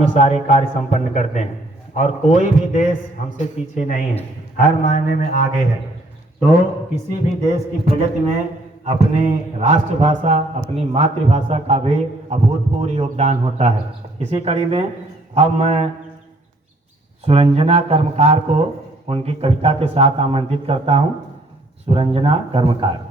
में सारे कार्य संपन्न करते हैं और कोई भी देश हमसे पीछे नहीं है, हर मायने में आगे है। तो किसी भी देश की प्रगति में अपनी राष्ट्रभाषा, अपनी मातृभाषा का भी अभूतपूर्व योगदान होता है। इसी कड़ी में अब मैं सुरंजना कर्मकार को उनकी कविता के साथ आमंत्रित करता हूँ। सुरंजना कर्मकार।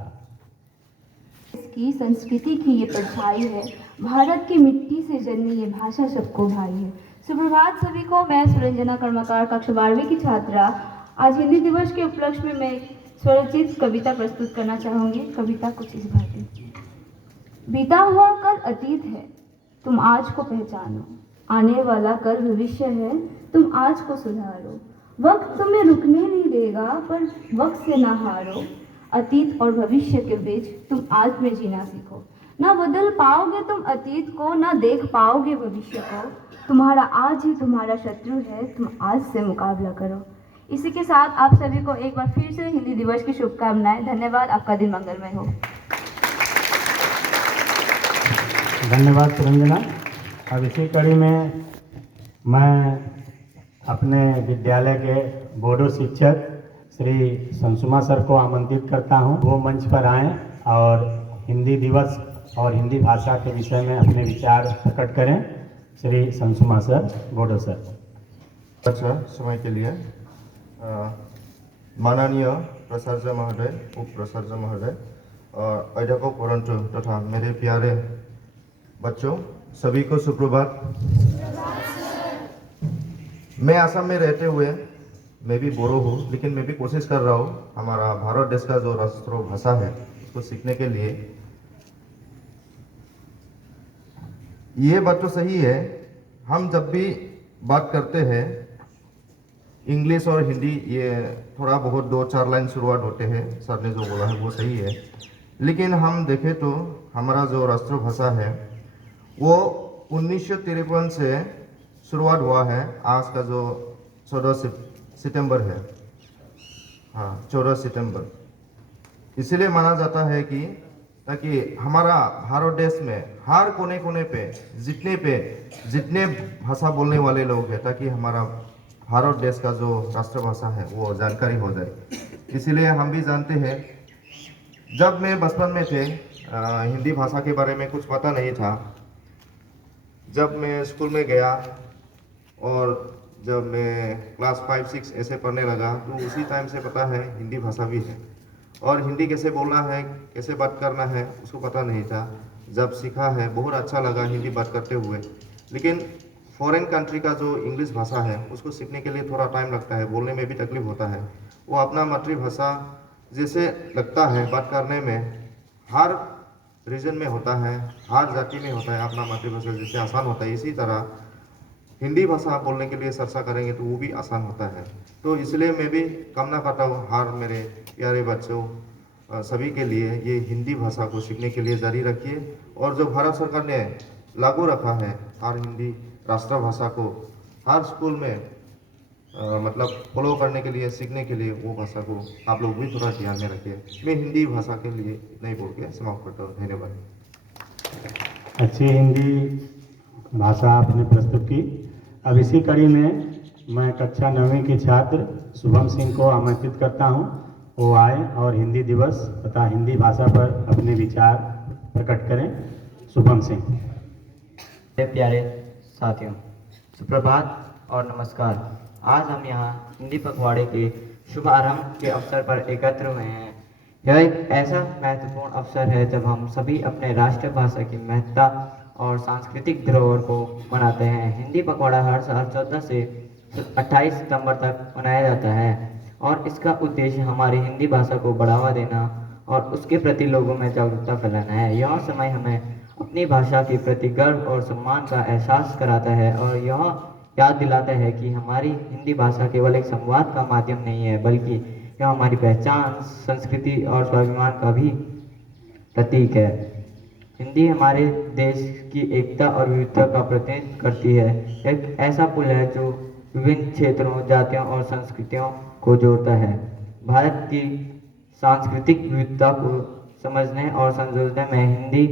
की संस्कृति की ये परछाई है, भारत की मिट्टी से जन्मी ये भाषा सबको भाई है। सुप्रभात सभी को। मैं सुरंजना कर्मकार, कक्षा 12वीं की छात्रा। आज हिंदी दिवस के उपलक्ष्य में मैं स्वरचित कविता प्रस्तुत करना चाहूँगी। कविता कुछ इस भांति। बीता हुआ कल अतीत है, तुम आज को पहचानो। आने वाला कल भविष्य है, तुम आज को सुधारो। वक्त तुम्हें रुकने नहीं देगा, पर वक्त से ना हारो। अतीत और भविष्य के बीच तुम आज में जीना सीखो। ना बदल पाओगे तुम अतीत को, ना देख पाओगे भविष्य को। तुम्हारा आज ही तुम्हारा शत्रु है, तुम आज से मुकाबला करो। इसी के साथ आप सभी को एक बार फिर से हिंदी दिवस की शुभकामनाएं। धन्यवाद। आपका दिन मंगलमय हो। धन्यवाद सुरंजना। अब इसी कड़ी में मैं अपने विद्यालय के बोडो शिक्षक श्री संसुमा सर को आमंत्रित करता हूं, वो मंच पर आएं और हिंदी दिवस और हिंदी भाषा के विषय में अपने विचार प्रकट करें। Shri Sansuma sir, Bodo sir. अच्छा समय के लिए माननीय प्राचार्य महोदय, उप प्राचार्य महोदय और अध्यापक परंतु तथा मेरे प्यारे बच्चों, सभी को सुप्रभात। मैं आसाम में रहते हुए मैं भी बोरो हूँ, लेकिन मैं भी कोशिश कर रहा हूँ हमारा भारत देश का जो राष्ट्रभाषा है उसको सीखने के लिए। ये बात तो सही है, हम जब भी बात करते हैं इंग्लिश और हिंदी, ये थोड़ा बहुत 2-4 लाइन शुरुआत होते हैं। सर ने जो बोला है वो सही है, लेकिन हम देखें तो हमारा जो राष्ट्रभाषा है वो 1953 से शुरुआत हुआ है। आज का जो 14 सितंबर है, हाँ 14 सितंबर, इसलिए माना जाता है कि ताकि हमारा भारत देश में हर कोने कोने पे जितने भाषा बोलने वाले लोग हैं, ताकि हमारा भारत देश का जो राष्ट्रभाषा है वो जानकारी हो जाए। इसीलिए हम भी जानते हैं, जब मैं बचपन में थे हिंदी भाषा के बारे में कुछ पता नहीं था। जब मैं स्कूल में गया और जब मैं क्लास 5-6 ऐसे पढ़ने लगा तो उसी टाइम से पता है हिंदी भाषा भी है, और हिंदी कैसे बोलना है, कैसे बात करना है उसको पता नहीं था। जब सीखा है बहुत अच्छा लगा हिंदी बात करते हुए, लेकिन फॉरेन कंट्री का जो इंग्लिश भाषा है उसको सीखने के लिए थोड़ा टाइम लगता है, बोलने में भी तकलीफ होता है। वो अपना मातृभाषा जैसे लगता है बात करने में, हर रीजन में होता है, हर जाति में होता है अपना मातृभाषा जैसे आसान होता है, इसी तरह हिंदी भाषा बोलने के लिए चर्चा करेंगे तो वो भी आसान होता है। तो इसलिए मैं भी कामना करता हूँ हर मेरे प्यारे बच्चों सभी के लिए ये हिंदी भाषा को सीखने के लिए जारी रखिए, और जो भारत सरकार ने लागू रखा है हर हिंदी राष्ट्रभाषा को हर स्कूल में मतलब फॉलो करने के लिए, सीखने के लिए, वो भाषा को आप लोग भी थोड़ा ध्यान में रखिए। मैं हिंदी भाषा के लिए इतना ही बोल के समाप्त करता हूँ। धन्यवाद। अच्छी हिंदी भाषा आपने प्रस्तुत की। अब इसी कड़ी में मैं कक्षा 9वीं की छात्र शुभम सिंह को आमंत्रित करता हूं, वो आए और हिंदी दिवस तथा हिंदी भाषा पर अपने विचार प्रकट करें। शुभम सिंह। प्यारे साथियों, सुप्रभात और नमस्कार। आज हम यहाँ हिंदी पखवाड़े के शुभारंभ के अवसर पर एकत्र हुए हैं। यह एक ऐसा महत्वपूर्ण अवसर है जब हम सभी अपने राष्ट्रभाषा की महत्ता और सांस्कृतिक धरोहर को मनाते हैं। हिंदी पखवाड़ा हर साल 14 से 28 सितंबर तक मनाया जाता है और इसका उद्देश्य हमारी हिंदी भाषा को बढ़ावा देना और उसके प्रति लोगों में जागरूकता फैलाना है। यह समय हमें अपनी भाषा के प्रति गर्व और सम्मान का एहसास कराता है और यह याद दिलाता है कि हमारी हिंदी भाषा केवल एक संवाद का माध्यम नहीं है, बल्कि यह हमारी पहचान, संस्कृति और स्वाभिमान का भी प्रतीक है। हिंदी हमारे देश की एकता और विविधता का प्रतिनिधित्व करती है। एक ऐसा पुल है जो विभिन्न क्षेत्रों, जातियों और संस्कृतियों को जोड़ता है। भारत की सांस्कृतिक विविधता को समझने और संजोने में हिंदी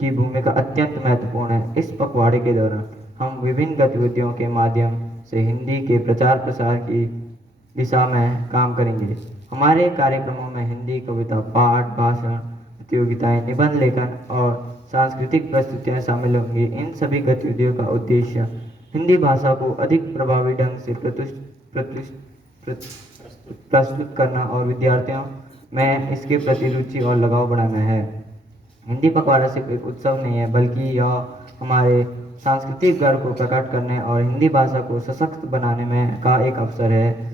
की भूमिका अत्यंत महत्वपूर्ण है। इस पखवाड़े के दौरान हम विभिन्न गतिविधियों के माध्यम से हिंदी के प्रचार प्रसार की दिशा में काम करेंगे। हमारे कार्यक्रमों में हिंदी कविता पाठ, भाषण प्रतियोगिताएं, निबंध लेखन और सांस्कृतिक प्रस्तुतियां शामिल होंगी। इन सभी गतिविधियों का उद्देश्य हिंदी भाषा को अधिक प्रभावी ढंग से प्रस्तुत करना और विद्यार्थियों में इसके प्रति रुचि और लगाव बढ़ाना है। हिंदी पखवाड़ा सिर्फ एक उत्सव नहीं है, बल्कि यह हमारे सांस्कृतिक गर्व को प्रकट करने और हिंदी भाषा को सशक्त बनाने में का एक अवसर है।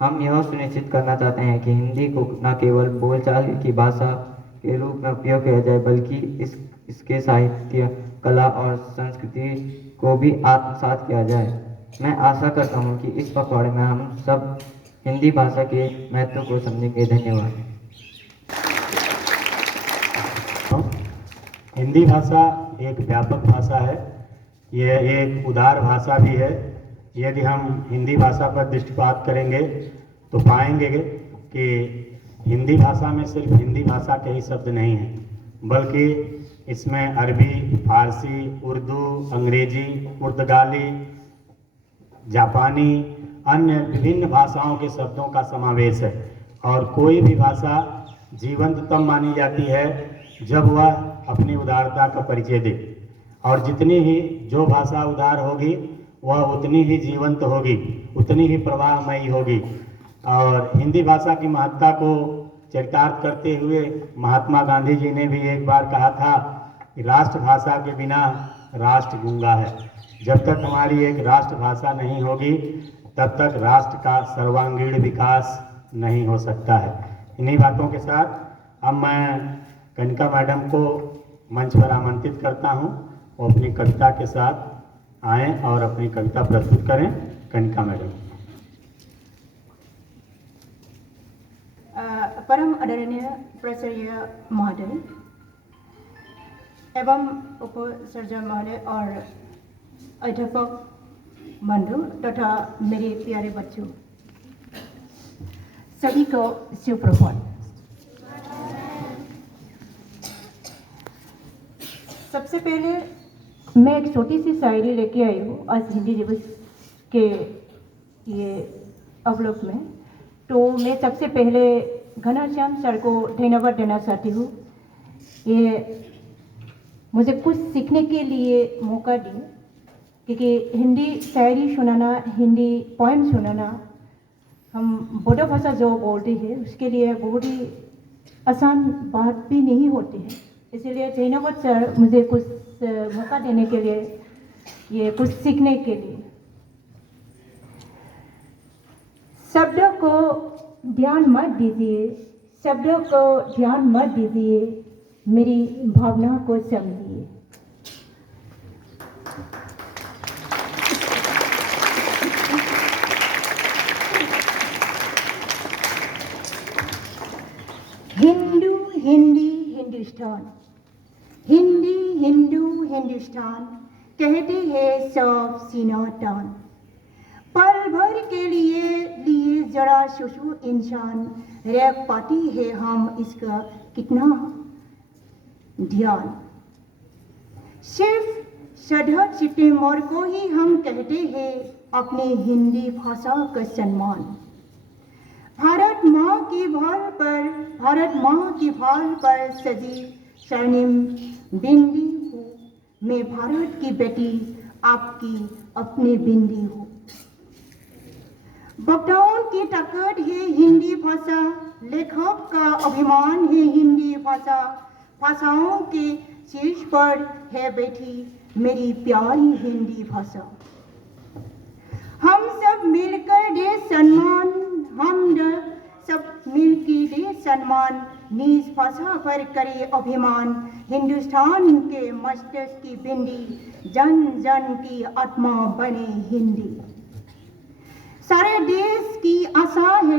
हम यह सुनिश्चित करना चाहते हैं कि हिंदी को न केवल बोलचाल की भाषा के रूप में उपयोग किया जाए, बल्कि इसके साहित्य, कला और संस्कृति को भी आत्मसात किया जाए। मैं आशा करता हूँ कि इस पखवाड़े में हम सब हिंदी भाषा के महत्व को समझेंगे। धन्यवाद। हिंदी भाषा एक व्यापक भाषा है, यह एक उदार भाषा भी है। यदि हम हिंदी भाषा पर दृष्टिपात करेंगे तो पाएंगे कि हिंदी भाषा में सिर्फ हिंदी भाषा के ही शब्द नहीं हैं, बल्कि इसमें अरबी, फारसी, उर्दू, अंग्रेजी, पुर्तगाली, जापानी, अन्य विभिन्न भाषाओं के शब्दों का समावेश है। और कोई भी भाषा जीवंत तब मानी जाती है जब वह अपनी उदारता का परिचय दे, और जितनी ही जो भाषा उदार होगी वह उतनी ही जीवंत होगी, उतनी ही प्रवाहमयी होगी। और हिंदी भाषा की महत्ता को चरितार्थ करते हुए महात्मा गांधी जी ने भी एक बार कहा था कि राष्ट्रभाषा के बिना राष्ट्र गूंगा है। जब तक हमारी एक राष्ट्रभाषा नहीं होगी तब तक राष्ट्र का सर्वांगीण विकास नहीं हो सकता है। इन्हीं बातों के साथ अब मैं कनिका मैडम को मंच पर आमंत्रित करता हूं, वो अपनी कविता के साथ आएँ और अपनी कविता प्रस्तुत करें। कनिका मैडम। परम आदरणीय प्राचार्य महोदय एवं उपाचार्य महोदय और अध्यापक बंधु तथा मेरे प्यारे बच्चों, सभी को सुप्रभात। सबसे पहले मैं एक छोटी सी शायरी लेके आई हूँ आज हिंदी दिवस के ये अवलोक में। तो मैं सबसे पहले घनश्याम सर को धन्यवाद देना चाहती हूँ, ये मुझे कुछ सीखने के लिए मौका दिए, क्योंकि हिंदी शायरी सुनाना, हिंदी पोएम सुनाना हम बोडो भाषा जो बोलते हैं उसके लिए बहुत ही आसान बात भी नहीं होती है। इसलिए धन्यवाद सर मुझे कुछ मौका देने के लिए, ये कुछ सीखने के लिए। शब्दों को ध्यान मत दीजिए, शब्दों को ध्यान मत दीजिए, मेरी भावना को समझिए। हिंदू हिंदी हिंदुस्तान, हिंदी हिंदू हिंदुस्तान, कहते हैं सब सीना तान। पल भर के लिए जरा सुसु इंसान, रैक पाती है हम इसका कितना ध्यान। सिर्फ 17 सितंबर को ही हम कहते हैं अपनी हिंदी भाषा का सम्मान। भारत माँ की भाल पर सजी स्वर्णिम बिंदी हूँ, मैं भारत की बेटी आपकी अपनी बिंदी हूँ। वक्ताओं की ताकत है हिंदी भाषा, लेखक का अभिमान है हिंदी भाषा, भाषाओं के शीर्ष पर है बैठी मेरी प्यारी हिंदी भाषा। हम सब मिलकर दे सम्मान, सब मिलकर दे सम्मान, निज भाषा पर करे अभिमान। हिंदुस्तान के मस्तक की बिंदी, जन जन की आत्मा बने हिंदी। सारे देश की आशा है,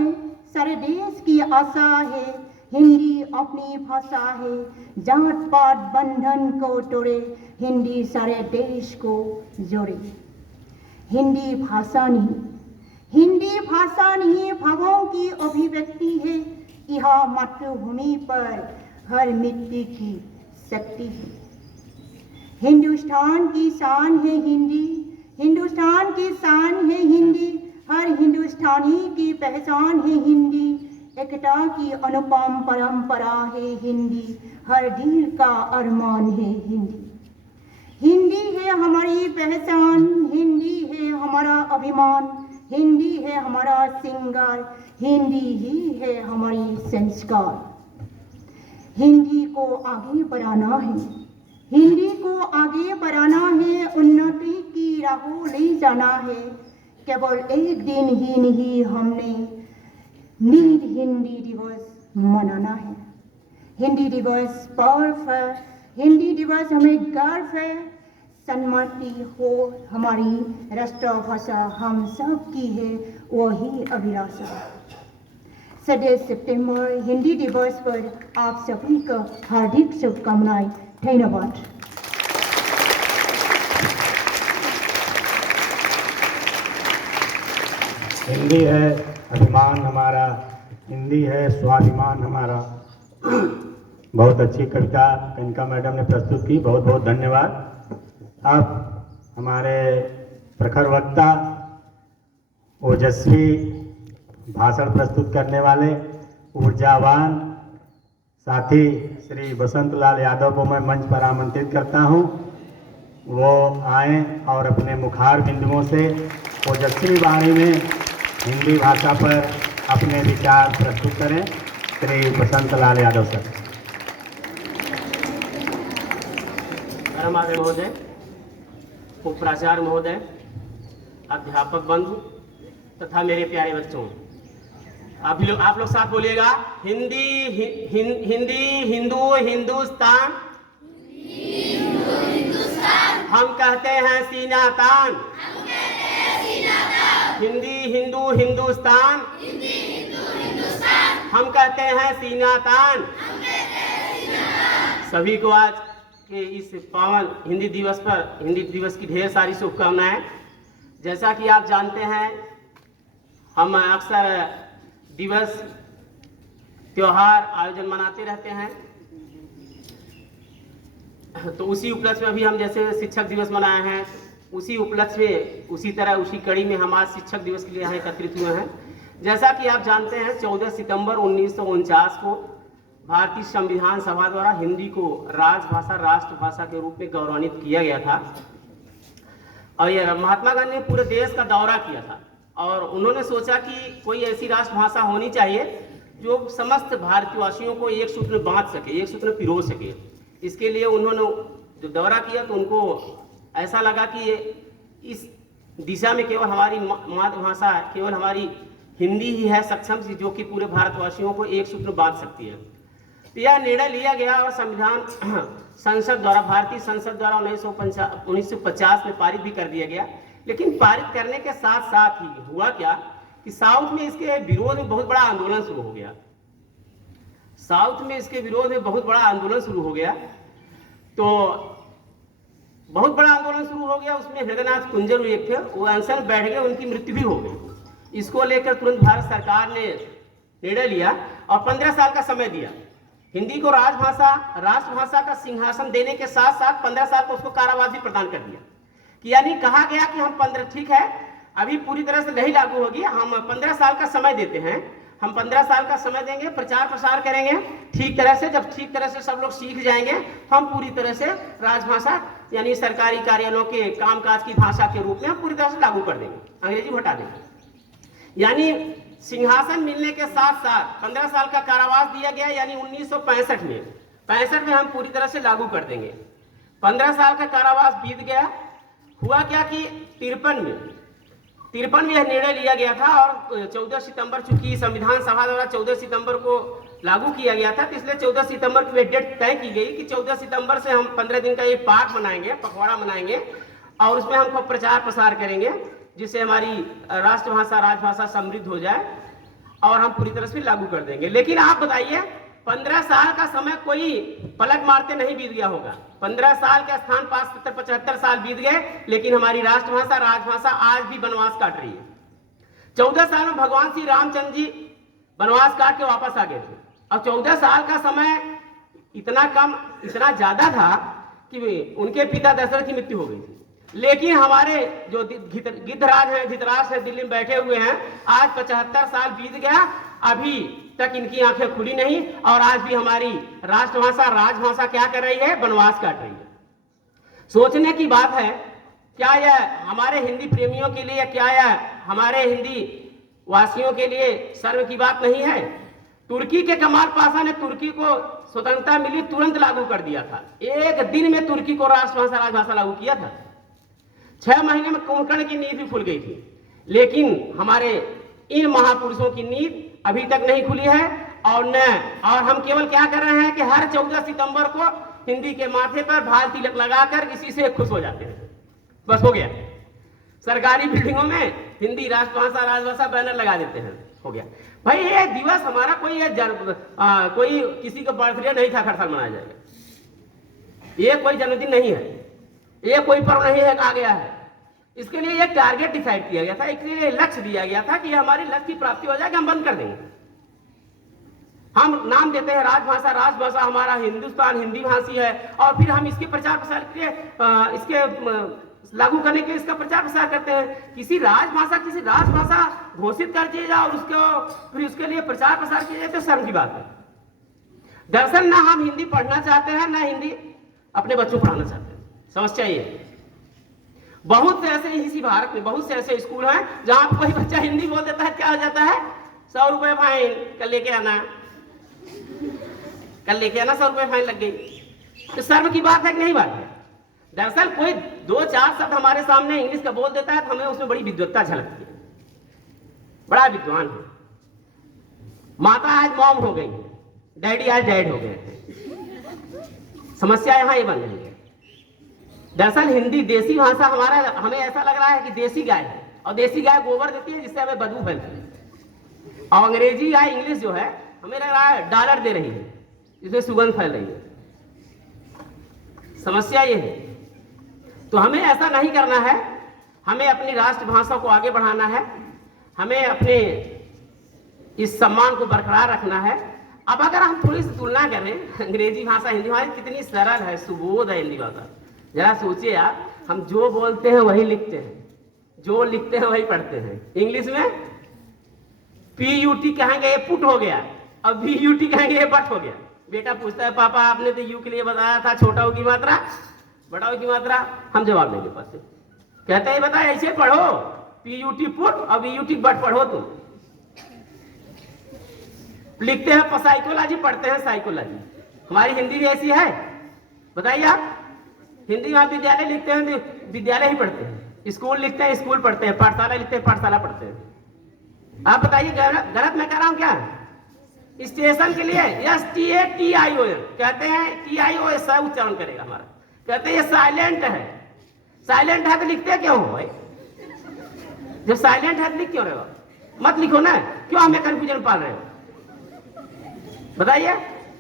सारे देश की आशा है, हिंदी अपनी भाषा है। जात पात बंधन को तोड़े, हिंदी सारे देश को जोड़े। हिंदी भाषा नहीं भावों की अभिव्यक्ति है, यह मातृभूमि पर हर मिट्टी की शक्ति है। हिंदुस्तान की शान है हिंदी, हिंदुस्तान की शान है हिंदी, हर हिंदुस्तानी की पहचान है हिंदी, एकता की अनुपम परंपरा है हिंदी, हर दिल का अरमान है हिंदी। हिंदी है हमारी पहचान, हिंदी है हमारा अभिमान, हिंदी है हमारा श्रृंगार, हिंदी ही है हमारी संस्कार। हिंदी को आगे बढ़ाना है, हिंदी को आगे बढ़ाना है, उन्नति की राहों ले जाना है। केवल एक दिन ही नहीं हमने नीड हिंदी दिवस मनाना है। हिंदी दिवस पर्व है, हिंदी दिवस हमें गर्व है, सन्मति हो हमारी राष्ट्रभाषा हम सब की है वही अभिलाषा। 7 सितंबर हिंदी दिवस पर आप सभी को हार्दिक शुभकामनाएं। धन्यवाद। हिंदी है अभिमान हमारा, हिंदी है स्वाभिमान हमारा। बहुत अच्छी कविता कनिका मैडम ने प्रस्तुत की, बहुत बहुत धन्यवाद। अब हमारे प्रखर वक्ता ओजस्वी भाषण प्रस्तुत करने वाले ऊर्जावान साथी श्री बसंत लाल यादव को मैं मंच पर आमंत्रित करता हूं। वो आएं और अपने मुखार बिंदुओं से ओजस्वी वाणी में हिंदी भाषा पर अपने विचार प्रस्तुत करें। श्री बसंत लाल यादव सर। परमाचार्य महोदय, उपप्राचार्य महोदय, अध्यापक बंधु तथा मेरे प्यारे बच्चों, आप लोग साथ बोलिएगा। हिंदी हिंदी हिंदू हिंदुस्तान, हम कहते हैं सीना तान। हिंदी हिंदू हिंदुस्तान, हम कहते हैं सीना तान। सभी को आज के इस पावन हिंदी दिवस पर हिंदी दिवस की ढेर सारी शुभकामनाएं। जैसा कि आप जानते हैं, हम अक्सर दिवस त्योहार आयोजन मनाते रहते हैं। तो उसी उपलक्ष्य में भी हम जैसे शिक्षक दिवस मनाए हैं, उसी उपलक्ष्य में उसी तरह उसी कड़ी में हम आज शिक्षक दिवस के लिए यहाँ एकत्रित हुए हैं। जैसा कि आप जानते हैं, 14 सितंबर 1949 को भारतीय संविधान सभा द्वारा हिंदी को राजभाषा राष्ट्रभाषा के रूप में गौरवान्वित किया गया था। और यह महात्मा गांधी ने पूरे देश का दौरा किया था और उन्होंने सोचा कि कोई ऐसी राष्ट्रभाषा होनी चाहिए जो समस्त भारतवासियों को एक सूत्र में बांध सके, एक सूत्र में पिरो सके। इसके लिए उन्होंने जो दौरा किया तो उनको ऐसा लगा कि इस दिशा में केवल हमारी मातृभाषा, केवल हमारी हिंदी ही है सक्षम, जो कि पूरे भारतवासियों को एक सूत्र में बांध सकती है। तो यह निर्णय लिया गया और संविधान संसद द्वारा, भारतीय संसद द्वारा 1950 में पारित भी कर दिया गया। लेकिन पारित करने के साथ साथ ही हुआ क्या कि साउथ में इसके विरोध में बहुत बड़ा आंदोलन शुरू हो गया। साउथ में इसके विरोध में बहुत बड़ा आंदोलन शुरू हो गया। तो बहुत बड़ा आंदोलन शुरू हो गया, उसमें हृदयनाथ कुंजर एक थे, वो अनशन बैठ गए, उनकी मृत्यु भी हो गई। इसको लेकर तुरंत भारत सरकार ने निर्णय लिया और 15 साल का समय दिया। हिंदी को राजभाषा राष्ट्रभाषा का सिंहासन देने के साथ साथ 15 साल को उसको कारावास भी प्रदान कर दिया। कि यानी कहा गया कि हम 15, ठीक है अभी पूरी तरह से नहीं लागू होगी, हम 15 साल का समय देते हैं, हम 15 साल का समय देंगे, प्रचार प्रसार करेंगे ठीक तरह से। जब ठीक तरह से सब लोग सीख जाएंगे, हम पूरी तरह से राजभाषा यानी सरकारी कार्यालयों के कामकाज की भाषा के रूप में हम पूरी तरह से लागू कर देंगे, अंग्रेजी हटा देंगे। यानी सिंहासन मिलने के साथ साथ 15 साल का कारावास दिया गया, यानी 1965 में हम पूरी तरह से लागू कर देंगे। 15 साल का कारावास बीत गया। हुआ क्या कि 53 में यह निर्णय लिया गया था और 14 सितंबर, चूंकि संविधान सभा द्वारा 14 सितंबर को लागू किया गया था, तो इसलिए 14 सितंबर की डेट तय की गई कि 14 सितंबर से हम 15 दिन का एक पाठ मनाएंगे, पखवाड़ा मनाएंगे और उसमें हम प्रचार प्रसार करेंगे, जिससे हमारी राष्ट्रभाषा राजभाषा समृद्ध हो जाए और हम पूरी तरह से लागू कर देंगे। लेकिन आप बताइए, 15 साल का समय कोई पलक मारते नहीं बीत गया होगा। 15 साल के स्थान पर 75 साल बीत गए, लेकिन हमारी राष्ट्रभाषा राजभाषा आज भी वनवास काट रही है। 14 साल में भगवान श्री रामचंद्र जी वनवास काट के वापस आ गए थे और 14 साल का समय इतना कम, इतना ज्यादा था कि उनके पिता दशरथ की मृत्यु हो गई थी। लेकिन हमारे जो गिद्धराज हैं, धृतराष्ट्र है, दिल्ली में बैठे हुए हैं, आज 75 साल बीत गया, अभी तक इनकी आंखें खुली नहीं, और आज भी हमारी राष्ट्रभाषा, राजभाषा क्या कर रही है? वनवास काट रही है। सोचने की बात है, क्या यह हमारे हिंदी प्रेमियों के लिए, क्या यह हमारे हिंदी वासियों के लिए शर्म की बात नहीं है? तुर्की के कमाल पाशा ने तुर्की को स्वतंत्रता मिली तुरंत लागू कर दिया था। एक दिन में तुर्की को राष्ट्रभाषा, राजभाषा लागू किया था। 6 महीने में कोंकण की नींव भी खुल गई थी। लेकिन हमारे इन महापुरुषों की नींव अभी तक नहीं खुली है, और हम केवल क्या कर रहे हैं कि हर 14 सितंबर को हिंदी के माथे पर भाल तिलक लगाकर इसी से खुश हो जाते हैं। बस हो गया। सरकारी बिल्डिंगों में हिंदी राष्ट्रभाषा, राजभाषा बैनर लगा देते हैं, हो गया। भाई ये दिवस हमारा कोई किसी का बर्थडे नहीं था, हर साल मनाया जाएगा। ये कोई जन्मदिन नहीं है, ये कोई पर्व नहीं है, आ गया है। इसके लिए एक टारगेट डिसाइड किया गया था, इसके लिए लक्ष्य दिया गया था कि हमारे लक्ष्य की प्राप्ति हो जाए कि हम बंद कर देंगे। हम नाम देते हैं राजभाषा, राजभाषा हमारा हिंदुस्तान हिंदी भाषी है, और फिर हम इसके प्रचार प्रसार के लिए इसके लागू करने के लिए इसका प्रचार प्रसार करते हैं। किसी राजभाषा घोषित कर दिया जाए और फिर उसके लिए प्रचार प्रसार किया जाए, तो शर्म की बात है। दरअसल ना हम हिंदी पढ़ना चाहते हैं, ना हिंदी अपने बच्चों को पढ़ाना चाहते हैं। समस्या ये है। बहुत से ऐसे इसी भारत में बहुत से ऐसे स्कूल हैं जहां कोई बच्चा हिंदी बोल देता है, क्या हो जाता है? 100 रुपए फाइन, कल लेके आना 100 रुपए फाइन लग गई। तो शर्म की बात है कि नहीं बात है? दरअसल कोई 2-4 शब्द हमारे सामने इंग्लिश का बोल देता है तो हमें उसमें बड़ी विद्वत्ता झलकती है, बड़ा विद्वान है। माता आज मॉम हो गई, डैडी आज डैड हो गए। समस्या यहाँ ये बन रही है। दरअसल हिंदी देसी भाषा हमें ऐसा लग रहा है कि देसी गाय है, और देसी गाय गोबर देती है जिससे हमें बदबू फैलती है। और अंग्रेजी गाय, इंग्लिश जो है, हमें लग रहा है डॉलर दे रही है, जिसमें सुगंध फैल रही है। समस्या ये है। तो हमें ऐसा नहीं करना है, हमें अपनी राष्ट्रभाषा को आगे बढ़ाना है, हमें अपने इस सम्मान को बरकरार रखना है। अब अगर हम थोड़ी सी तुलना करें, अंग्रेजी भाषा हिंदी भाषा कितनी सरल है, सुबोध है हिंदी भाषा। जरा सोचिए आप, हम जो बोलते हैं वही लिखते हैं, जो लिखते हैं वही पढ़ते हैं। इंग्लिश में PUT कहेंगे ये पुट हो गया, अब VUT कहेंगे ये बट हो गया। बेटा पूछता है, पापा आपने तो यू के लिए बताया था, छोटा हो की मात्रा, बड़ा हो की मात्रा, हम जवाब नहीं दे पाते। कहते हैं बता ऐसे पढ़ो, PUT पुट और VUT बट पढ़ो। तुम लिखते हैं साइकोलॉजी, पढ़ते हैं साइकोलॉजी। हमारी हिंदी भी ऐसी है, बताइए आप। हिंदी में विद्यालय लिखते हैं तो विद्यालय ही पढ़ते हैं, स्कूल लिखते हैं स्कूल पढ़ते हैं, पाठशाला लिखते हैं पाठशाला पढ़ते हैं। आप बताइए गलत मैं कह रहा हूं क्या? स्टेशन के लिए STATION कहते हैं, TIOS उच्चारण करेगा हमारा, कहते हैं ये साइलेंट है। साइलेंट है तो लिखते क्यों हो भाई? जब साइलेंट है तो लिख क्यों रहे हो? मत लिखो ना, क्यों हमें कंफ्यूजन पाल रहे हो? बताइए।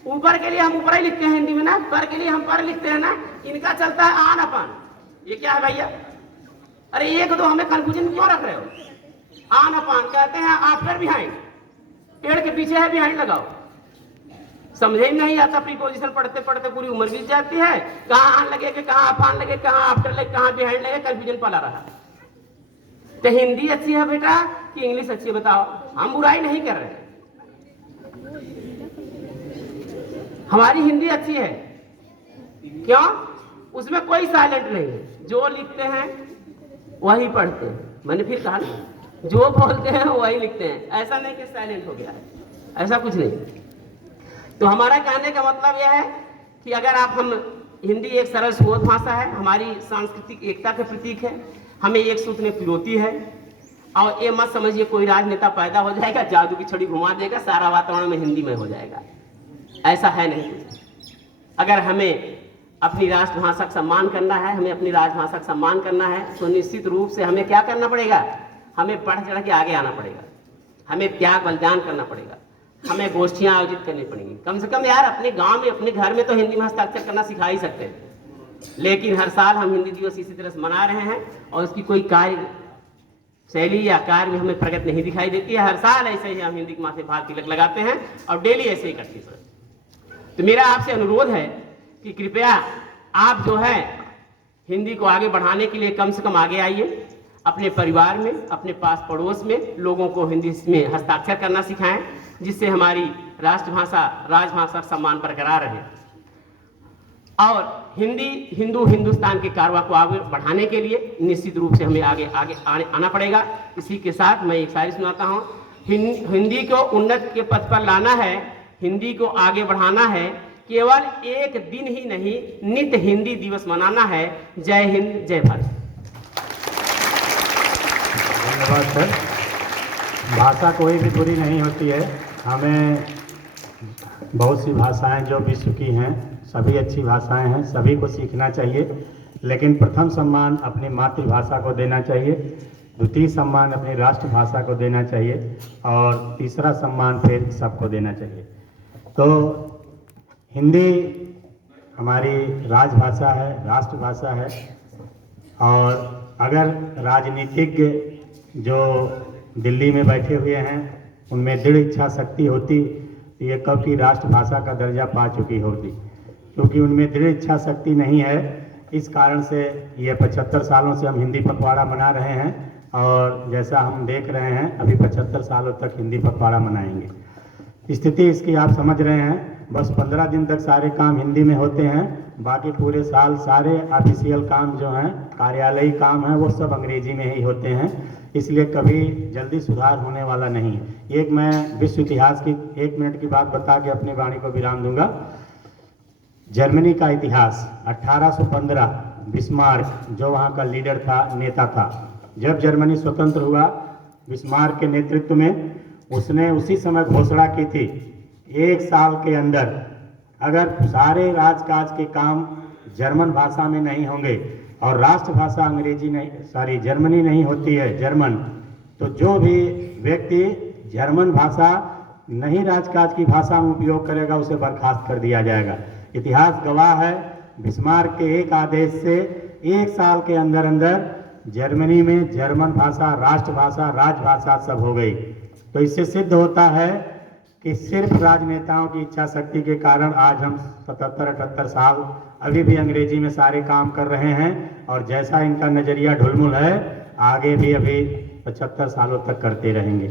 ऊपर के लिए हम ऊपर ही लिखते हैं हिंदी में ना, पर के लिए हम पर लिखते हैं ना। इनका चलता है आन अपान, ये क्या है भैया? अरे एक तो हमें कंफ्यूजन क्यों रख रहे हो? आन अपान कहते हैं आफ्टर बिहाइंड, पेड़ के पीछे है बिहाइंड लगाओ। समझे ही नहीं आता, प्रीपोजिशन पढ़ते पढ़ते पूरी उम्र बीत जाती है, कहाँ आन लगे कि कहाँ अपान लगे, कहाँ आफ्टर लगे, कहाँ बिहाइंड लगे, कंफ्यूजन पला रहा। तो हिंदी अच्छी है बेटा कि इंग्लिश अच्छी है बताओ? हम बुराई नहीं कर रहे, हमारी हिंदी अच्छी है। क्यों? उसमें कोई साइलेंट नहीं है, जो लिखते हैं वही पढ़ते हैं। मैंने फिर कहा ना, जो बोलते हैं वही लिखते हैं। ऐसा नहीं कि साइलेंट हो गया है, ऐसा कुछ नहीं। तो हमारा कहने का मतलब यह है कि अगर हम हिंदी एक सरल सुबोध भाषा है, हमारी सांस्कृतिक एकता के प्रतीक है, हमें एक सूत्र में पिरोती है। और ये मत समझिए कोई राजनेता पैदा हो जाएगा, जादू की छड़ी घुमा देगा, सारा वातावरण में हिंदी में हो जाएगा, ऐसा है नहीं। अगर हमें अपनी राष्ट्रभाषा का सम्मान करना है, हमें अपनी राजभाषा का सम्मान करना है, तो निश्चित रूप से हमें क्या करना पड़ेगा? हमें बढ़ चढ़ के आगे आना पड़ेगा, हमें त्याग बलिदान करना पड़ेगा, हमें गोष्ठियां आयोजित करनी पड़ेंगी। कम से कम यार अपने गांव में, अपने घर में तो हिंदी में हस्ताक्षर करना सिखा ही सकते हैं। लेकिन हर साल हम हिंदी दिवस इसी तरह से मना रहे हैं और उसकी कोई कार्य शैली या कार्य में हमें प्रगति नहीं दिखाई देती है। हर साल ऐसे ही हम हिंदी के माथे भाल तिलक लगाते हैं और डेली ऐसे ही करते हैं। तो मेरा आपसे अनुरोध है कि कृपया आप जो है हिंदी को आगे बढ़ाने के लिए कम से कम आगे आइए, अपने परिवार में, अपने पास पड़ोस में लोगों को हिंदी में हस्ताक्षर करना सिखाएं, जिससे हमारी राष्ट्रभाषा राजभाषा का सम्मान बरकरार रहे। और हिंदुस्तान के कारवां को आगे बढ़ाने के लिए निश्चित रूप से हमें आगे आना पड़ेगा। इसी के साथ मैं एक शायरी सुनाता हूँ। हिंदी को उन्नति के पथ पर लाना है, हिंदी को आगे बढ़ाना है, केवल एक दिन ही नहीं नित्य हिंदी दिवस मनाना है। जय हिंद, जय भारत। धन्यवाद सर। भाषा कोई भी बुरी नहीं होती है, हमें बहुत सी भाषाएं जो विश्व की हैं सभी अच्छी भाषाएं हैं, सभी को सीखना चाहिए, लेकिन प्रथम सम्मान अपनी मातृभाषा को देना चाहिए, द्वितीय सम्मान अपनी राष्ट्रभाषा को देना चाहिए और तीसरा सम्मान फिर सबको देना चाहिए। तो हिंदी हमारी राजभाषा है, राष्ट्रभाषा है और अगर राजनीतिज्ञ जो दिल्ली में बैठे हुए हैं उनमें दृढ़ इच्छा शक्ति होती तो ये कब की राष्ट्रभाषा का दर्जा पा चुकी होती, क्योंकि उनमें दृढ़ इच्छा शक्ति नहीं है। इस कारण से ये 75 सालों से हम हिंदी पखवाड़ा मना रहे हैं और जैसा हम देख रहे हैं अभी 75 सालों तक हिंदी पखवाड़ा मनाएंगे। स्थिति इसकी आप समझ रहे हैं, बस 15 दिन तक सारे काम हिंदी में होते हैं, बाकी पूरे साल सारे ऑफिशियल काम जो हैं, कार्यालयी काम हैं, वो सब अंग्रेजी में ही होते हैं, इसलिए कभी जल्दी सुधार होने वाला नहीं है। एक मैं विश्व इतिहास की 1 मिनट की बात बता के अपनी वाणी को विराम दूंगा। जर्मनी का इतिहास 1815 बिस्मार्क जो वहाँ का लीडर था, नेता था, जब जर्मनी स्वतंत्र हुआ बिस्मार्क के नेतृत्व में उसने उसी समय घोषणा की थी 1 साल के अंदर अगर सारे राजकाज के काम जर्मन भाषा में नहीं होंगे और राष्ट्रभाषा अंग्रेजी नहीं जर्मनी नहीं होती है जर्मन, तो जो भी व्यक्ति जर्मन भाषा नहीं राजकाज की भाषा में उपयोग करेगा उसे बर्खास्त कर दिया जाएगा। इतिहास गवाह है, बिस्मार्क के एक आदेश से 1 साल के अंदर अंदर जर्मनी में जर्मन भाषा, राष्ट्रभाषा, राजभाषा सब हो गई। तो इससे सिद्ध होता है कि सिर्फ राजनेताओं की इच्छा शक्ति के कारण आज हम 77-78 साल अभी भी अंग्रेजी में सारे काम कर रहे हैं और जैसा इनका नज़रिया ढुलमुल है आगे भी अभी 75 सालों तक करते रहेंगे।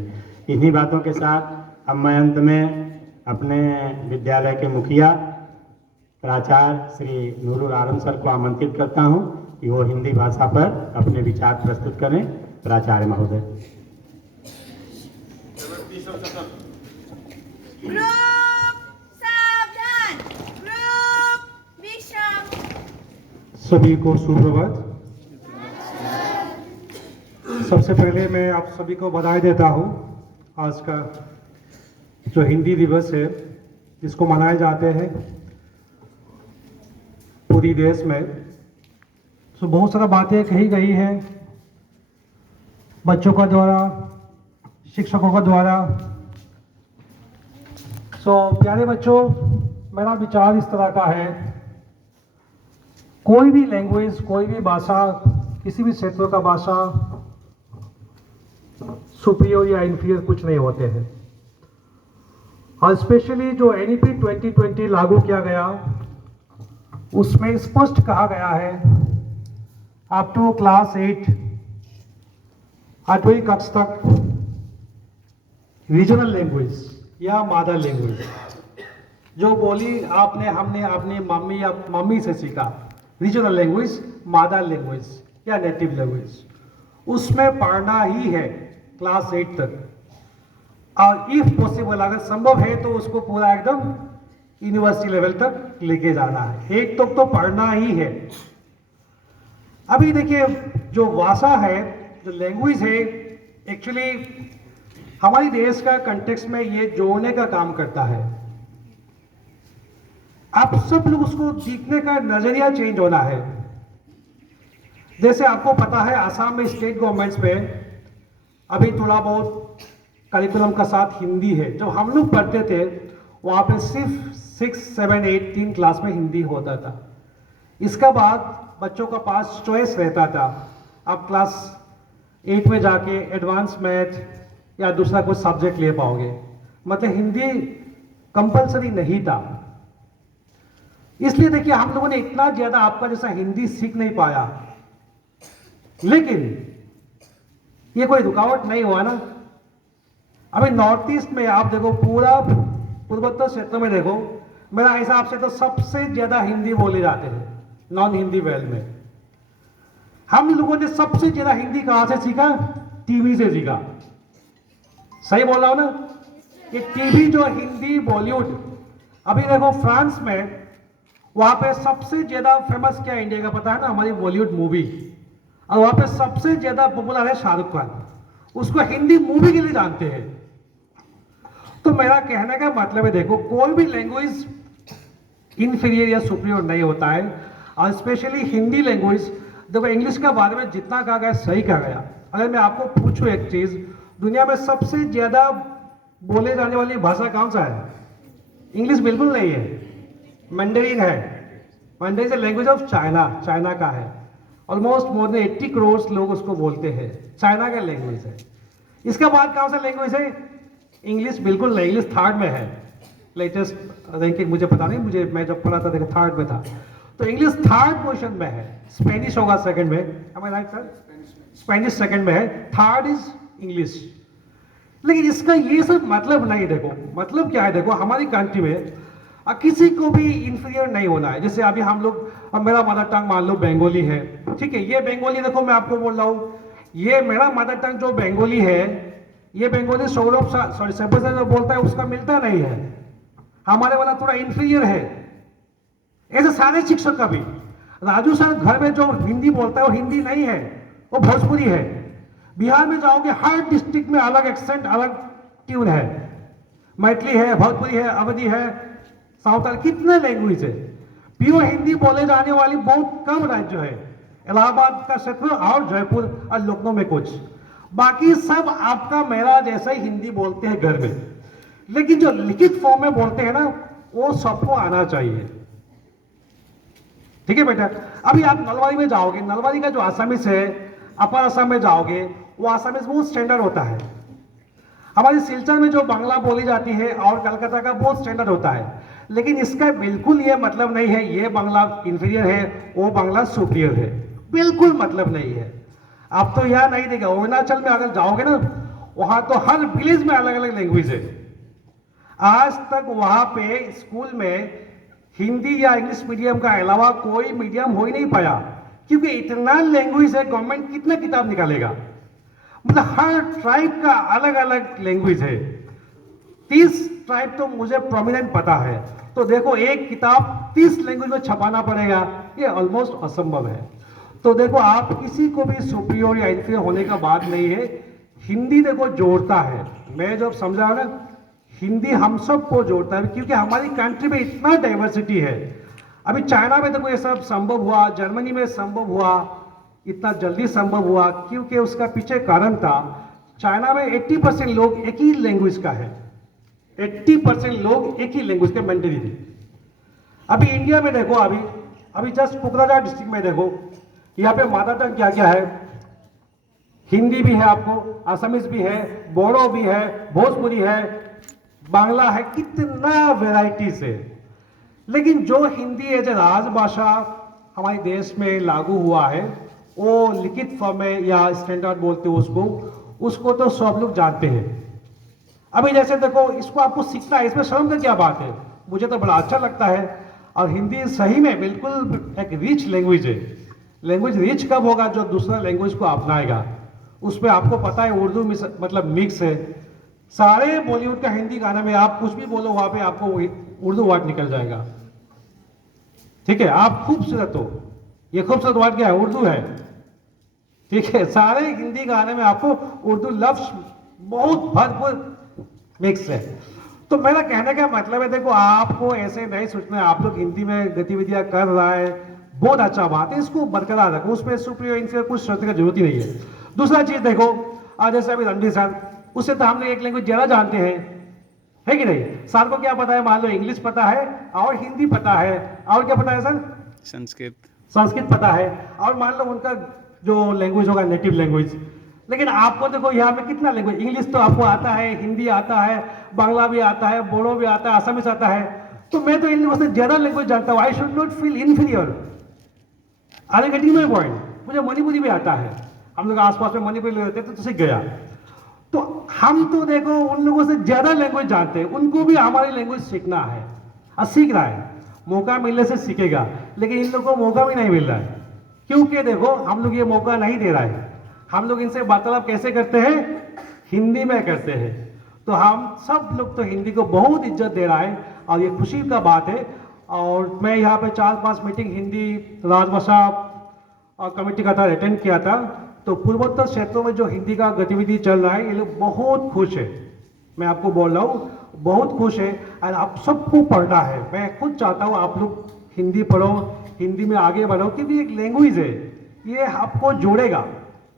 इन्हीं बातों के साथ अब मैं अंत में अपने विद्यालय के मुखिया प्राचार्य श्री नूरुल आलम सर को आमंत्रित करता हूं कि वो हिंदी भाषा पर अपने विचार प्रस्तुत करें। प्राचार्य महोदय। सभी को सुप्रभात। सबसे पहले मैं आप सभी को बधाई देता हूं। आज का जो हिंदी दिवस है जिसको मनाए जाते हैं पूरी देश में, तो बहुत सारा बातें कही गई हैं बच्चों का द्वारा, शिक्षकों का द्वारा। प्यारे बच्चों, मेरा विचार इस तरह का है, कोई भी लैंग्वेज, कोई भी भाषा, किसी भी क्षेत्र का भाषा सुपीरियर या इन्फीरियर कुछ नहीं होते हैं। और स्पेशली जो एनईपी 2020 लागू किया गया उसमें स्पष्ट कहा गया है अप टू क्लास 8 8वीं कक्षा तक रीजनल लैंग्वेज या मदर लैंग्वेज, जो बोली आपने हमने अपनी मम्मी या मम्मी से सीखा, रीजनल लैंग्वेज, मदर लैंग्वेज या नेटिव लैंग्वेज, उसमें पढ़ना ही है क्लास 8 तक। और इफ पॉसिबल अगर संभव है तो उसको पूरा एकदम यूनिवर्सिटी लेवल तक लेके जाना है। 8 तक तो पढ़ना ही है। अभी देखिए जो भाषा है, जो लैंग्वेज है, एक्चुअली हमारी देश का कंटेक्स्ट में ये जोड़ने का काम करता है। आप सब लोग उसको सीखने का नजरिया चेंज होना है। जैसे आपको पता है आसाम में स्टेट गवर्नमेंट्स पे अभी थोड़ा बहुत करिकुलम का साथ हिंदी है। जब हम लोग पढ़ते थे वहाँ पे सिर्फ 6, 7, 8 3 क्लास में हिंदी होता था। इसके बाद बच्चों का पास चॉइस रहता था, आप क्लास 8 में जाके एडवांस मैथ या दूसरा कोई सब्जेक्ट ले पाओगे, मतलब हिंदी कंपलसरी नहीं था। इसलिए देखिए हम लोगों ने इतना ज्यादा आपका जैसा हिंदी सीख नहीं पाया, लेकिन ये कोई रुकावट नहीं हुआ ना। अभी नॉर्थ ईस्ट में आप देखो, पूरा पूर्वोत्तर क्षेत्र में देखो, मेरा हिसाब से तो सबसे ज्यादा हिंदी बोले जाते हैं नॉन हिंदी वर्ल्ड में। हम लोगों ने सबसे ज्यादा हिंदी कहां से सीखा? टीवी से सीखा। सही बोल रहा हूं ना? ये टीवी जो हिंदी बॉलीवुड, अभी देखो फ्रांस में, वहां पे सबसे ज्यादा फेमस क्या इंडिया का पता है ना? हमारी बॉलीवुड मूवी। और वहां पे सबसे ज्यादा पॉपुलर है शाहरुख खान, उसको हिंदी मूवी के लिए जानते हैं। तो मेरा कहने का मतलब है, देखो कोई भी लैंग्वेज इंफीरियर या सुपीरियर नहीं होता है, और स्पेशली हिंदी लैंग्वेज। देखो इंग्लिश के बारे में जितना कहा गया सही कहा गया। अगर मैं आपको पूछूं एक चीज, दुनिया में सबसे ज्यादा बोले जाने वाली भाषा कौन सा है? इंग्लिश बिल्कुल नहीं है, मैंडरीन है। Mandarin is language of China, China का है। ऑलमोस्ट मोर देन 80 करोड़ लोग उसको बोलते हैं, चाइना का लैंग्वेज है। इसके बाद कौन सा लैंग्वेज है? इंग्लिश बिल्कुल नहीं, इंग्लिश थर्ड में है। लेटेस्ट रैंकिंग मुझे पता नहीं, मैं जब पढ़ा था देखो थर्ड में था। तो इंग्लिश थर्ड पोजीशन में है, स्पेनिश होगा सेकंड में। am I right, sir? Spanish second में है, थर्ड इज इंग्लिश। लेकिन इसका ये सब मतलब नहीं। देखो मतलब क्या है, देखो हमारी कंट्री में किसी को भी इंफीरियर नहीं होना है। जैसे अभी हम लोग, अब मेरा मदर टंग मान लो बंगाली है, ठीक है, ये बंगाली देखो मैं आपको बोल रहा हूँ, ये मेरा मदर टंग जो बंगाली है, ये बंगाली सौरभ सॉरी सब जो बोलता है उसका मिलता नहीं है, हमारे वाला थोड़ा इंफीरियर है। ऐसे सारे शिक्षक का भी, राजू सर घर में जो हिंदी बोलता है वो हिंदी नहीं है, वो भोजपुरी है। बिहार में जाओगे हर डिस्ट्रिक्ट में अलग एक्सेंट, अलग ट्यून है, मैथिली है, भोजपुरी है, अवधी है, सावताल, कितने लैंग्वेज है। प्योर हिंदी बोले जाने वाली बहुत कम राज्य है, इलाहाबाद का क्षेत्र और जयपुर और लखनऊ में कुछ, बाकी सब आपका मेरा जैसा ही हिंदी बोलते हैं घर में। लेकिन जो लिखित फॉर्म में बोलते हैं ना, वो सबको आना चाहिए। ठीक है बेटा, अभी आप नलवारी में जाओगे, नलवारी का जो आसामीस है, अपर असम में जाओगे, वो आसामीस बहुत स्टैंडर्ड होता है। हमारी सिलचर में जो बांग्ला बोली जाती है और कलकत्ता का बहुत स्टैंडर्ड होता है। लेकिन इसका बिल्कुल ये मतलब नहीं है ये बांग्ला इंफीरियर है, वो बांग्ला सुपीरियर है, बिल्कुल मतलब नहीं है। आप तो यहाँ नहीं देगा, अरुणाचल में अगर जाओगे ना, वहां तो हर विलेज में अलग अलग लैंग्वेज है। आज तक वहां पे स्कूल में हिंदी या इंग्लिश मीडियम का अलावा कोई मीडियम हो ही नहीं पाया, क्योंकि इतना लैंग्वेज है, गवर्नमेंट कितना किताब निकालेगा। मतलब हर ट्राइब का अलग अलग लैंग्वेज है। 30 ट्राइब तो मुझे प्रोमिनेंट पता है, तो देखो एक किताब 30 लैंग्वेज में छपाना पड़ेगा, ये ऑलमोस्ट असंभव है। तो देखो आप किसी को भी सुपीरियर या इंफीरियर होने का बात नहीं है। हिंदी देखो जोड़ता है, मैं जब समझा ना, हिंदी हम सबको जोड़ता है, क्योंकि हमारी कंट्री में इतना डाइवर्सिटी है। अभी चाइना में देखो ये सब संभव हुआ, जर्मनी में संभव हुआ, इतना जल्दी संभव हुआ क्योंकि उसका पीछे कारण था, चाइना में 80% लोग एक ही लैंग्वेज का है, 80% लोग एक ही लैंग्वेज के मेंटली थे। अभी इंडिया में देखो, अभी जस्ट कोकराझार डिस्ट्रिक्ट में देखो, यहाँ पे मदर टंग क्या क्या है, हिंदी भी है, आपको असमीज भी है, बोडो भी है, भोजपुरी है, बांग्ला है, कितना वेराइटीज है। लेकिन जो हिंदी एज ए राजभाषा हमारे देश में लागू हुआ है, वो लिखित फॉर्म में या स्टैंडर्ड बोलते हो उसको तो सब लोग जानते हैं। अभी जैसे देखो, इसको आपको सीखना है, इसमें शर्म की क्या बात है, मुझे तो बड़ा अच्छा लगता है। और हिंदी सही में बिल्कुल एक रिच लैंग्वेज है। लैंग्वेज रिच कब होगा? जो दूसरा लैंग्वेज को अपनाएगा। उसमें आपको पता है उर्दू मतलब मिक्स है, सारे बॉलीवुड का हिंदी गाना में आप कुछ भी बोलो वहां पे आपको उर्दू वर्ड निकल जाएगा। ठीक है, आप खूबसूरत हो, ये खूबसूरत वर्ड क्या है? उर्दू है। ठीक है, सारे हिंदी गाने में आपको उर्दू लफ्ज बहुत भरपूर मिक्स है। तो मेरा कहने का मतलब है, देखो आपको ऐसे नहीं सोचना है, आप लोग हिंदी में गतिविधियां कर रहा है, बहुत अच्छा बात है, इसको बरकरार रखो, उसमें सुपीरियर इंफीरियर कुछ शर्त की जरूरत ही नहीं है। दूसरा चीज देखो, आज जैसे अभी रणधीर सर, उससे तो हमने एक लैंग्वेज ज्यादा जानते हैं, है कि नहीं? सर को क्या पता है? मान लो इंग्लिश पता है और हिंदी पता है, और क्या पता है सर? संस्कृत पता है, और मान लो उनका जो लैंग्वेज होगा नेटिव लैंग्वेज। लेकिन आपको देखो यहाँ पे कितना लैंग्वेज, इंग्लिश तो आपको आता है, हिंदी आता है, बांग्ला भी आता है, बोडो भी आता है, असमीज आता है, तो मैं तो इन लोगों से ज़्यादा लैंग्वेज जानता हूँ, I should not feel inferior. Are you getting my point? मुझे मणिपुरी भी आता है, हम लोग आसपास में मणिपुरी लोग रहते तो सीख गया। तो हम तो देखो उन लोगों से ज़्यादा लैंग्वेज जानते हैं, उनको भी हमारी लैंग्वेज सीखना है और सीख रहा है, मौका मिलने से सीखेगा। लेकिन इन लोगों को मौका भी नहीं मिल रहा है, क्योंकि देखो हम लोग ये मौका नहीं दे रहा है। हम लोग इनसे वार्तालाप कैसे करते हैं? हिंदी में करते हैं। तो हम सब लोग तो हिंदी को बहुत इज्जत दे रहा है और ये खुशी का बात है। और मैं यहाँ पे 4-5 मीटिंग हिंदी राजभाषा और कमेटी का था अटेंड किया था। तो पूर्वोत्तर क्षेत्रों में जो हिंदी का गतिविधि चल रहा है, ये लोग बहुत खुश है। मैं आपको बोल रहा हूँ, बहुत खुश है और आप सबको पढ़ना है। मैं खुद चाहता हूँ आप लोग हिंदी पढ़ो, हिंदी में आगे बढ़ो, क्योंकि एक लैंग्वेज है, ये आपको जोड़ेगा।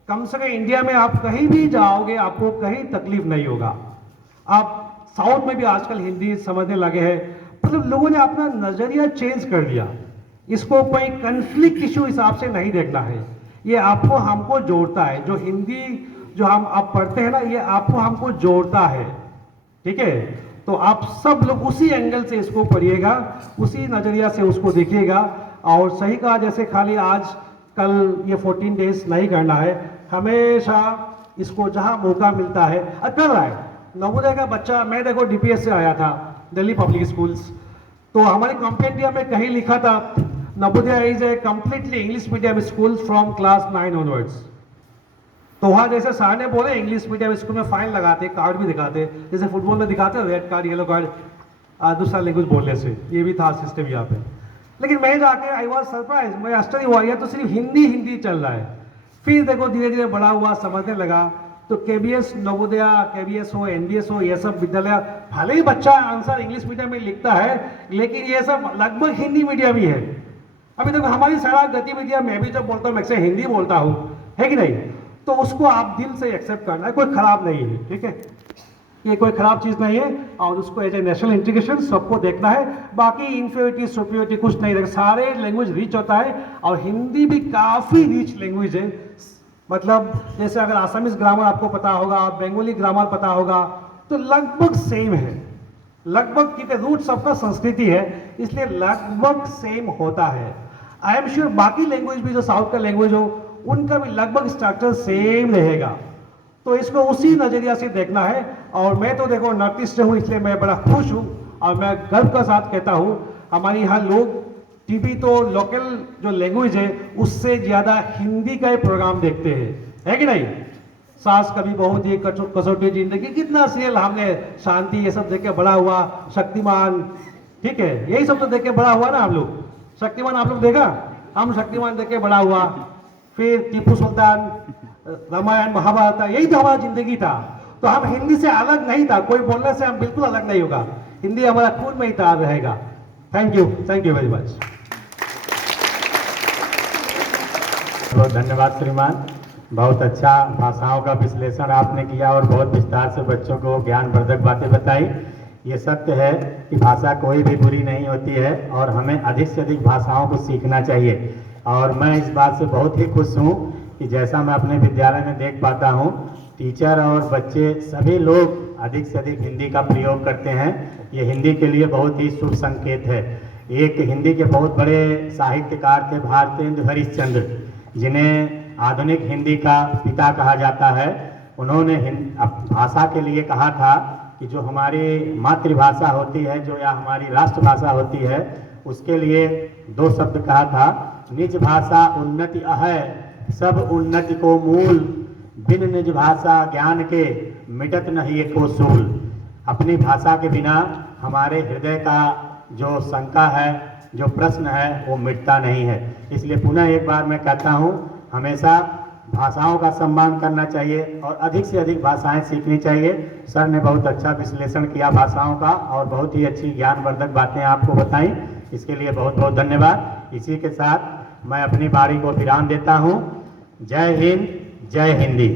कम से कम इंडिया में आप कहीं भी जाओगे आपको कहीं तकलीफ नहीं होगा। आप साउथ में भी आजकल हिंदी समझने लगे हैं, मतलब लोगों ने अपना नजरिया चेंज कर दिया। इसको कोई कन्फ्लिक्ट इशू हिसाब से नहीं देखना है, ये आपको हमको जोड़ता है। जो हिंदी जो हम आप पढ़ते हैं ना, ये आपको हमको जोड़ता है, ठीक है। तो आप सब लोग उसी एंगल से इसको पढ़िएगा, उसी नजरिया से उसको देखिएगा। और सही कहा, जैसे खाली आज कल ये 14 डेज नहीं करना है, हमेशा इसको जहां मौका मिलता है कर रहा है। नवोदय का बच्चा, मैं देखो डीपीएस से आया था, दिल्ली पब्लिक स्कूल्स, तो हमारे कॉम्पेंडियम में कहीं लिखा था Navodaya is a completely English medium school from class 9 onwards. तो वहाँ जैसे सर ने बोले इंग्लिश मीडियम स्कूल में फाइन लगाते, कार्ड भी दिखाते, जैसे फुटबॉल में दिखाते रेड कार्ड येलो कार्ड दूसरा लैंग्वेज बोलने से, ये भी था सिस्टम यहाँ पे। लेकिन मैं जाके आई वॉज सरप्राइज, मैं आश्चर्य हुआ, ये तो सिर्फ हिंदी हिंदी चल रहा है। फिर देखो धीरे धीरे बड़ा हुआ, समझने लगा। तो केबीएस नवोदय, केबीएस हो, एनबीएस हो, ये सब विद्यालय, भले ही बच्चा आंसर इंग्लिश मीडियम में लिखता है, लेकिन ये सब लगभग हिंदी मीडियम ही है। अभी देखो हमारी सारा गतिविधियां, मैं भी जब बोलता हूँ मैं हिंदी बोलता हूँ, है कि नहीं? तो उसको आप दिल से एक्सेप्ट करना है, कोई खराब नहीं है, ठीक है, ये कोई खराब चीज नहीं है। और उसको एज ए नेशनल इंटीग्रेशन सबको देखना है, बाकी इंफीरियरिटी सुपीरियरिटी कुछ नहीं देखना, सारे लैंग्वेज रिच होता है। और हिंदी भी काफी रिच लैंग्वेज है, मतलब जैसे अगर आसामीज ग्रामर आपको पता होगा, बंगाली ग्रामर पता होगा, तो लगभग सेम है, लगभग, क्योंकि रूट सबका संस्कृति है, इसलिए लगभग सेम होता है। आई एम श्योर बाकी लैंग्वेज भी जो साउथ का लैंग्वेज हो, उनका भी लगभग स्ट्रक्चर सेम रहेगा। तो इसको उसी नजरिया से देखना है। और मैं तो देखो नॉर्थ ईस्ट से हूँ, इसलिए मैं बड़ा खुश हूँ और मैं गर्व के साथ कहता हूँ, हमारे यहाँ लोग टीवी तो लोकल जो लैंग्वेज है उससे ज्यादा हिंदी का ही प्रोग्राम देखते हैं, है कि नहीं? सास कभी बहू दी, कसौटी जिंदगी, कितना सीरियल हमने, शांति, ये सब देख के बड़ा हुआ, शक्तिमान, ठीक है, यही सब तो देख के बड़ा हुआ ना हम लोग। शक्तिमान आप लोग देखा? हम शक्तिमान देख के बड़ा हुआ, फिर टीपू सुल्तान, रामायण, महाभारत, यही तो हमारा जिंदगी था। तो हम हिंदी से अलग नहीं था, कोई बोलने से हम बिल्कुल अलग नहीं होगा, हिंदी हमारा खून में ही तार रहेगा। Thank you very much. बहुत धन्यवाद श्रीमान, बहुत अच्छा भाषाओं का विश्लेषण आपने किया और बहुत विस्तार से बच्चों को ज्ञानवर्धक बातें बताई। ये सत्य है कि भाषा कोई भी बुरी नहीं होती है और हमें अधिक से अधिक भाषाओं को सीखना चाहिए। और मैं इस बात से बहुत ही खुश हूँ कि जैसा मैं अपने विद्यालय में देख पाता हूँ, टीचर और बच्चे सभी लोग अधिक से अधिक हिंदी का प्रयोग करते हैं। ये हिंदी के लिए बहुत ही शुभ संकेत है। एक हिंदी के बहुत बड़े साहित्यकार थे भारतेंदु हरिश्चंद्र, जिन्हें आधुनिक हिंदी का पिता कहा जाता है। उन्होंने भाषा के लिए कहा था कि जो हमारी मातृभाषा होती है, जो या हमारी राष्ट्रभाषा होती है, उसके लिए 2 शब्द कहा था, निज भाषा उन्नति अहै, सब उन्नति को मूल, बिन निज भाषा ज्ञान के मिटत नहीं एको सूल। अपनी भाषा के बिना हमारे हृदय का जो शंका है, जो प्रश्न है, वो मिटता नहीं है। इसलिए पुनः एक बार मैं कहता हूँ, हमेशा भाषाओं का सम्मान करना चाहिए और अधिक से अधिक भाषाएं सीखनी चाहिए। सर ने बहुत अच्छा विश्लेषण किया भाषाओं का और बहुत ही अच्छी ज्ञानवर्धक बातें आपको बताई, इसके लिए बहुत बहुत धन्यवाद। इसी के साथ मैं अपनी बारी को विराम देता हूँ। जय हिंद, जय हिंदी।